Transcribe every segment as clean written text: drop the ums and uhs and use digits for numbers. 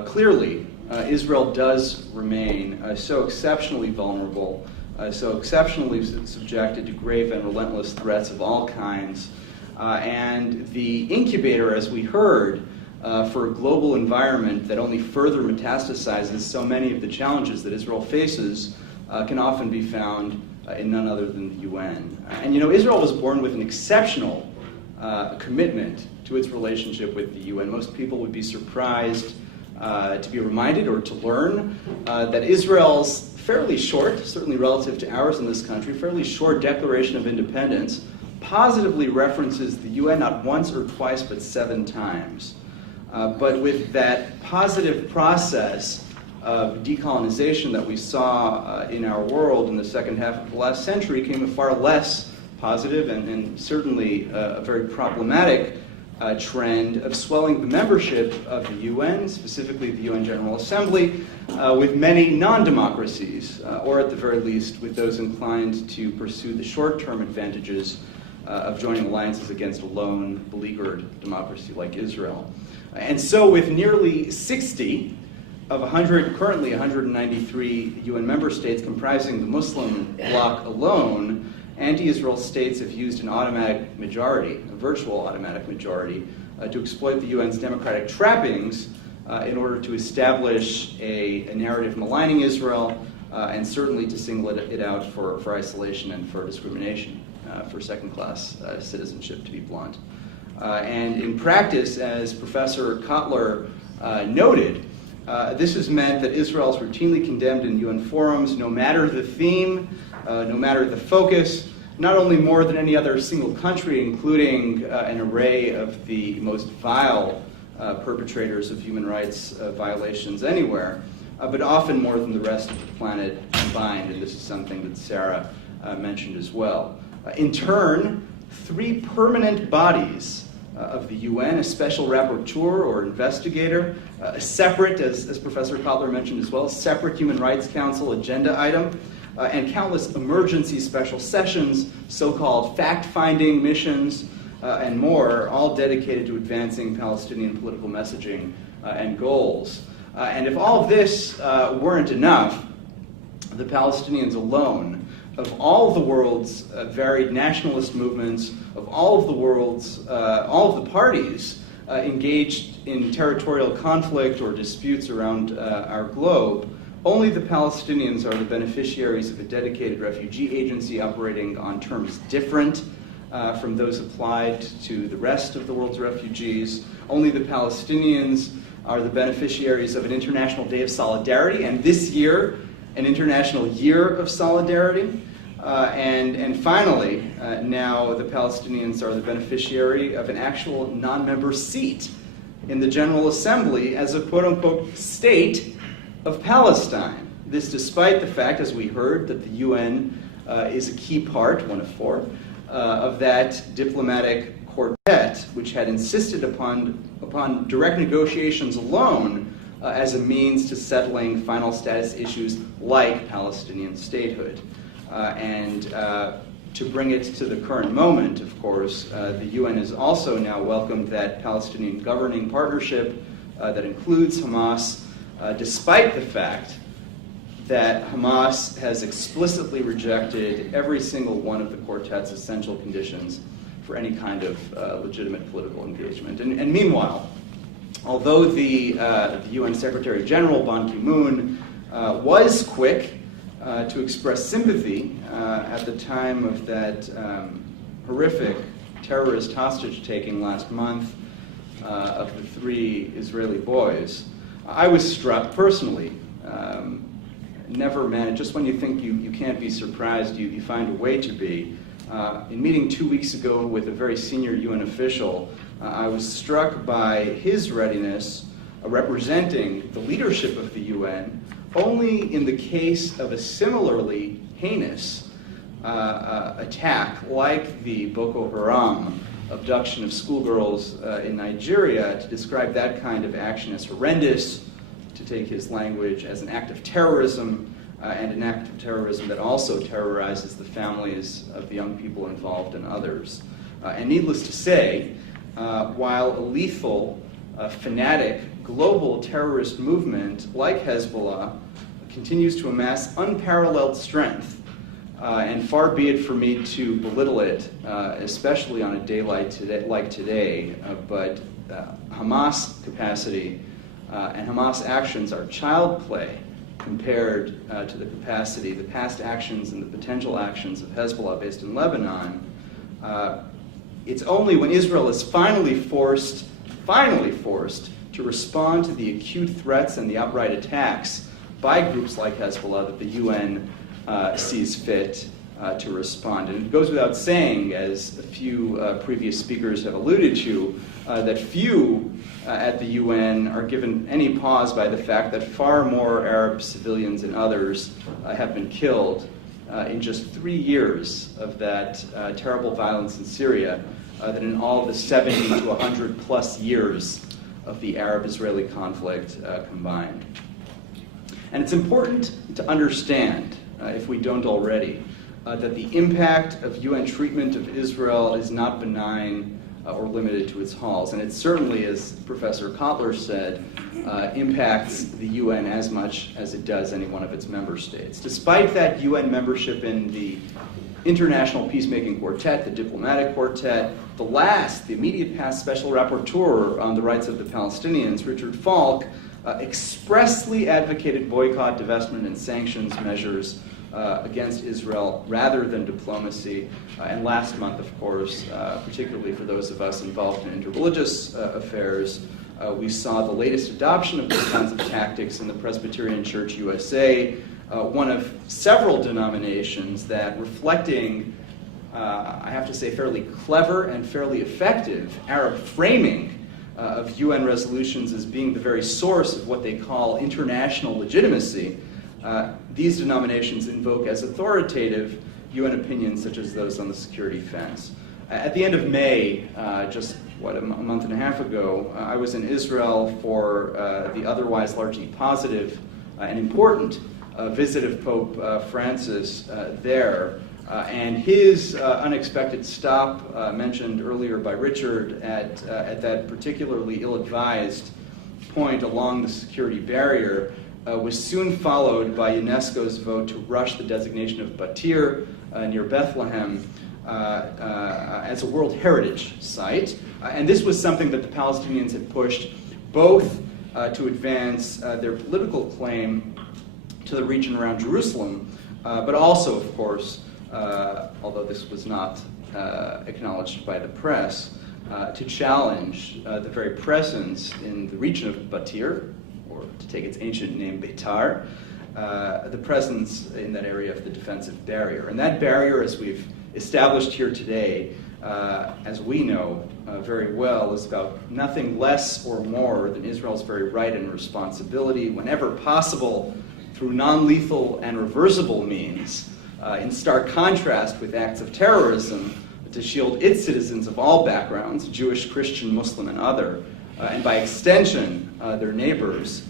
Clearly, Israel does remain so exceptionally vulnerable, so exceptionally subjected to grave and relentless threats of all kinds, and the incubator, as we heard, for a global environment that only further metastasizes so many of the challenges that Israel faces can often be found in none other than the UN. And you know, Israel was born with an exceptional commitment to its relationship with the UN. Most people would be surprised to be reminded or to learn that Israel's fairly short, certainly relative to ours in this country, fairly short Declaration of Independence positively references the UN not once or twice but 7 times. But with that positive process of decolonization that we saw in our world in the second half of the last century came a far less positive and certainly a very problematic trend of swelling the membership of the UN, specifically the UN General Assembly, with many non-democracies, or at the very least with those inclined to pursue the short-term advantages of joining alliances against a lone, beleaguered democracy like Israel. And so with nearly 60 of currently 193 UN member states comprising the Muslim bloc alone, anti-Israel states have used an automatic majority, a virtual automatic majority, to exploit the UN's democratic trappings in order to establish a narrative maligning Israel and certainly to single it out for isolation and for discrimination, for second-class citizenship, to be blunt. And in practice, as Professor Kotler noted, this has meant that Israel is routinely condemned in UN forums, no matter the theme, no matter the focus, not only more than any other single country, including an array of the most vile perpetrators of human rights violations anywhere, but often more than the rest of the planet combined, and this is something that Sarah mentioned as well. In turn, 3 permanent bodies of the UN, a special rapporteur or investigator, a separate, as Professor Kotler mentioned as well, separate Human Rights Council agenda item, and countless emergency special sessions, so-called fact-finding missions, and more, all dedicated to advancing Palestinian political messaging and goals. And if all of this weren't enough, the Palestinians alone, of all of the world's varied nationalist movements, of all of the world's, all of the parties engaged in territorial conflict or disputes around our globe, only the Palestinians are the beneficiaries of a dedicated refugee agency operating on terms different from those applied to the rest of the world's refugees. Only the Palestinians are the beneficiaries of an International Day of Solidarity, and this year, an International Year of Solidarity. And finally, now the Palestinians are the beneficiary of an actual non-member seat in the General Assembly as a quote-unquote state of Palestine. This despite the fact, as we heard, that the UN is a key part, 1 of 4, of that diplomatic quartet, which had insisted upon direct negotiations alone as a means to settling final status issues like Palestinian statehood. And to bring it to the current moment, of course, the UN has also now welcomed that Palestinian governing partnership that includes Hamas, despite the fact that Hamas has explicitly rejected every single one of the quartet's essential conditions for any kind of legitimate political engagement. And meanwhile, although the UN Secretary General, Ban Ki-moon, was quick to express sympathy at the time of that horrific terrorist hostage-taking last month of the 3 Israeli boys, I was struck personally. Never managed, just when you think you can't be surprised, you find a way to be. In meeting 2 weeks ago with a very senior UN official, I was struck by his readiness representing the leadership of the UN only in the case of a similarly heinous attack like the Boko Haram abduction of schoolgirls in Nigeria, to describe that kind of action as horrendous, to take his language, as an act of terrorism, and an act of terrorism that also terrorizes the families of the young people involved and others. And needless to say, while a lethal, fanatic global terrorist movement like Hezbollah continues to amass unparalleled strength. And far be it for me to belittle it, especially on a day like today, but Hamas capacity and Hamas actions are child play compared to the capacity, the past actions and the potential actions of Hezbollah based in Lebanon. It's only when Israel is finally forced to respond to the acute threats and the outright attacks by groups like Hezbollah that the UN sees fit to respond. And it goes without saying, as a few previous speakers have alluded to, that few at the UN are given any pause by the fact that far more Arab civilians and others have been killed in just 3 years of that terrible violence in Syria than in all the 70 to 100 plus years of the Arab-Israeli conflict combined. And it's important to understand, if we don't already, that the impact of UN treatment of Israel is not benign or limited to its halls. And it certainly, as Professor Kotler said, impacts the UN as much as it does any one of its member states. Despite that UN membership in the International Peacemaking Quartet, the Diplomatic Quartet, the immediate past Special Rapporteur on the rights of the Palestinians, Richard Falk, expressly advocated boycott, divestment, and sanctions measures against Israel rather than diplomacy. And last month, of course, particularly for those of us involved in interreligious affairs, we saw the latest adoption of these kinds of tactics in the Presbyterian Church USA, one of several denominations that, reflecting, I have to say, fairly clever and fairly effective Arab framing of UN resolutions as being the very source of what they call international legitimacy, these denominations invoke as authoritative UN opinions such as those on the security fence. At the end of May, just a month and a half ago, I was in Israel for the otherwise largely positive and important visit of Pope Francis there. And his unexpected stop, mentioned earlier by Richard, at that particularly ill-advised point along the security barrier, was soon followed by UNESCO's vote to rush the designation of Batir near Bethlehem as a World Heritage Site. And this was something that the Palestinians had pushed both to advance their political claim to the region around Jerusalem, but also, of course, although this was not acknowledged by the press, to challenge the very presence in the region of Batir, or to take its ancient name, Beitar, the presence in that area of the defensive barrier. And that barrier, as we've established here today, as we know very well, is about nothing less or more than Israel's very right and responsibility, whenever possible, through non-lethal and reversible means, in stark contrast with acts of terrorism, to shield its citizens of all backgrounds, Jewish, Christian, Muslim, and other, and by extension, their neighbors,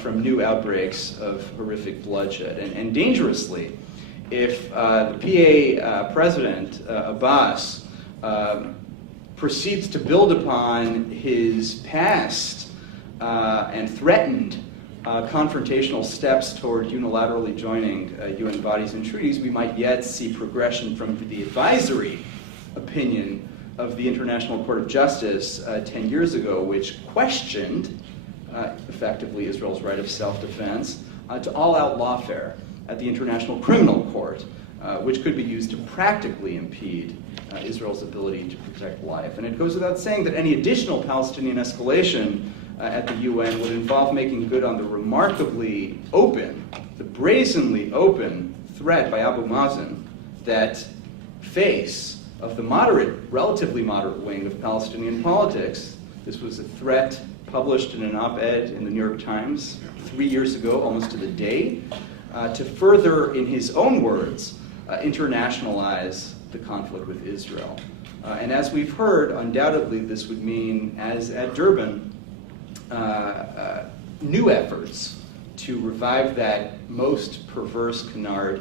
from new outbreaks of horrific bloodshed. And dangerously, if the PA president, Abbas, proceeds to build upon his past and threatened confrontational steps toward unilaterally joining UN bodies and treaties, we might yet see progression from the advisory opinion of the International Court of Justice 10 years ago, which questioned effectively Israel's right of self-defense, to all-out lawfare at the International Criminal Court, which could be used to practically impede Israel's ability to protect life. And it goes without saying that any additional Palestinian escalation at the UN would involve making good on the remarkably open, the brazenly open threat by Abu Mazen that face of the moderate, relatively moderate wing of Palestinian politics. This was a threat published in an op-ed in the New York Times 3 years ago, almost to the day, to further, in his own words, internationalize the conflict with Israel. And as we've heard, undoubtedly this would mean, as at Durban, new efforts to revive that most perverse canard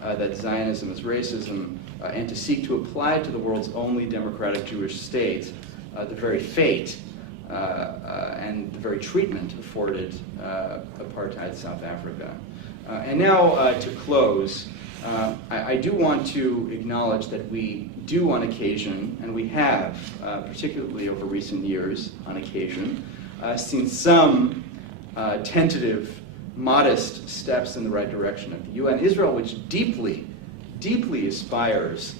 that Zionism is racism, and to seek to apply to the world's only democratic Jewish state the very fate and the very treatment afforded apartheid South Africa. And now to close, I do want to acknowledge that we do on occasion, and we have, particularly over recent years on occasion, seen some tentative, modest steps in the right direction at the UN. Israel, which deeply, deeply aspires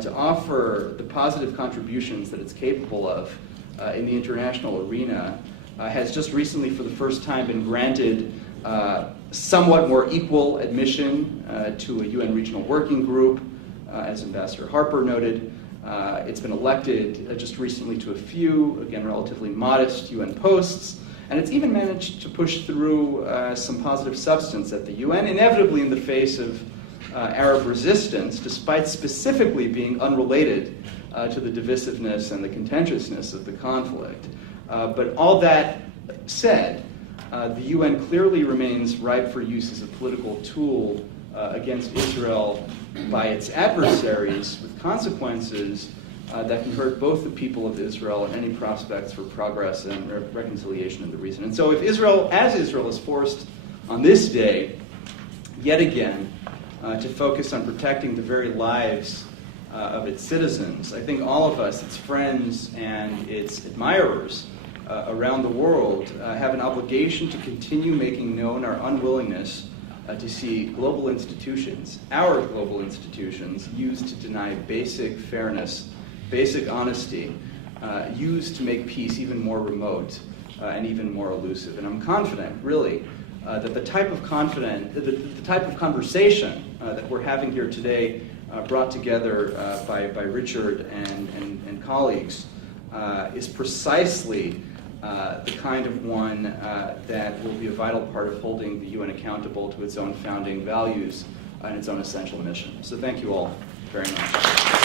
to offer the positive contributions that it's capable of in the international arena, has just recently, for the first time, been granted somewhat more equal admission to a UN regional working group, as Ambassador Harper noted. It's been elected just recently to a few, again, relatively modest UN posts, and it's even managed to push through some positive substance at the UN, inevitably in the face of Arab resistance, despite specifically being unrelated to the divisiveness and the contentiousness of the conflict. But all that said, the UN clearly remains ripe for use as a political tool against Israel by its adversaries, with consequences that can hurt both the people of Israel and any prospects for progress and reconciliation in the region. And so if Israel, as Israel is forced on this day, yet again, to focus on protecting the very lives of its citizens, I think all of us, its friends and its admirers around the world, have an obligation to continue making known our unwillingness to see global institutions, our global institutions, used to deny basic fairness, basic honesty, used to make peace even more remote and even more elusive. And I'm confident, really, that the type of conversation that we're having here today, brought together by Richard and colleagues, is precisely the kind of one that will be a vital part of holding the UN accountable to its own founding values and its own essential mission. So thank you all very much.